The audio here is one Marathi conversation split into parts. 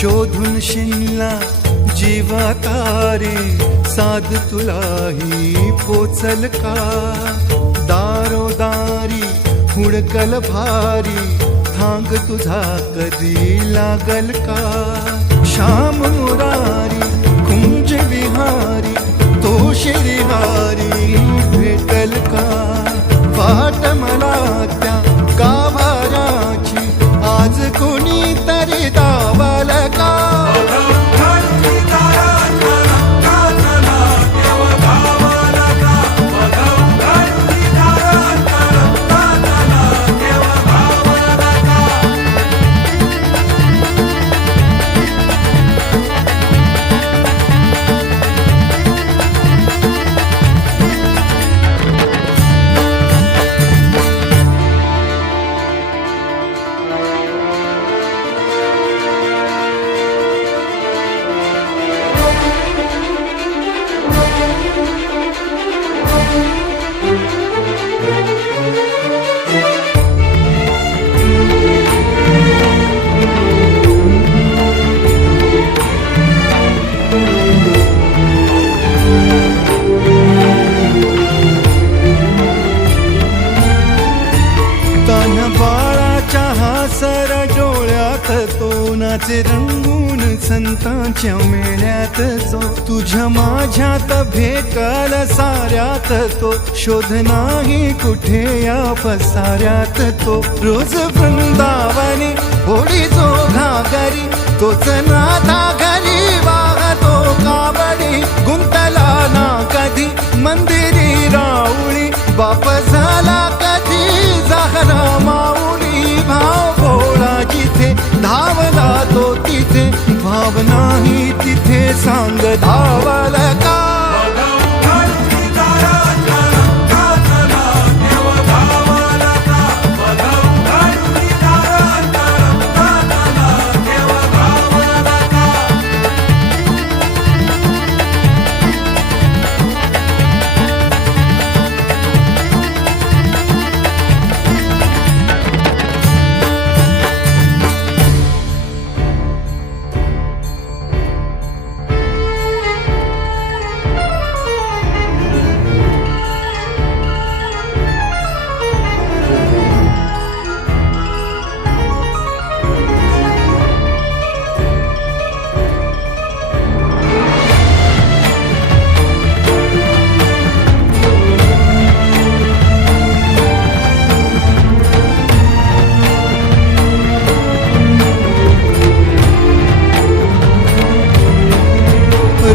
शोधून शिनला जीवा तारे साध तुलाही पोचल का दारोदारी हुडकल भारी थांग तुझा कधी लागल का श्याम मुरारी कुंज विहारी तो श्रीहारी भेटल का वाट मला त्या गाभाराची आज कोणी तरी दावाल का सर डोळ्यात तो नाचे रंगून संतांच्या मेळ्यात जो तुझ्या माझ्यात भेकल साऱ्यात तो शोध नाही कुठे या पसाऱ्यात तो रोज वृंदावनी होडी जो घागरी तोच नाथा घरी वाहतो कावडी गुंतला ना कधी मंदिरी राऊळी बाप झाला कधी जाहरा माऊली भाव भोळा जिथे धावला तो तिथे भाव नाही तिथे सांग धावल का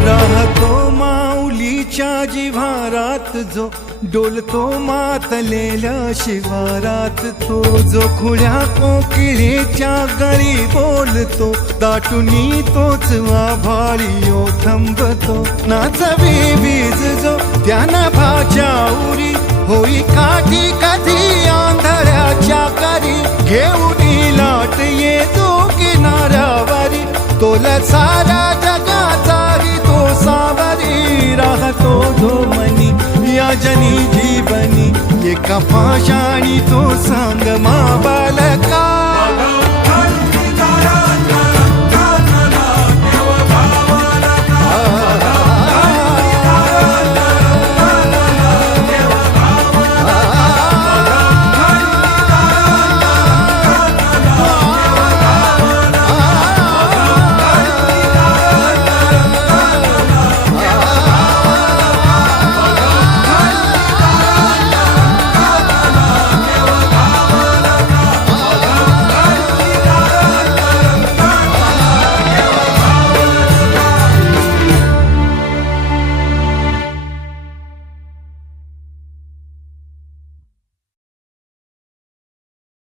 राहतो माऊलीच्या जिव्हारात जो डोलतो मातलेल्या शिवारात तो जो खुळ्या कोकिळेच्या गळी बोलतो दाटुनी तोच आभाळी ओ थांबतो नाचवी वीज जो त्यानं भाच्या उरी होई काठी कधी आंधळ्याच्या करी घेऊन लाट येतो किनाऱ्यावरी तोला सारा जगाचाही तो सावरी राहतो धोमनी या जनी जीवनी एका पाशाणी तो सांग मा बालका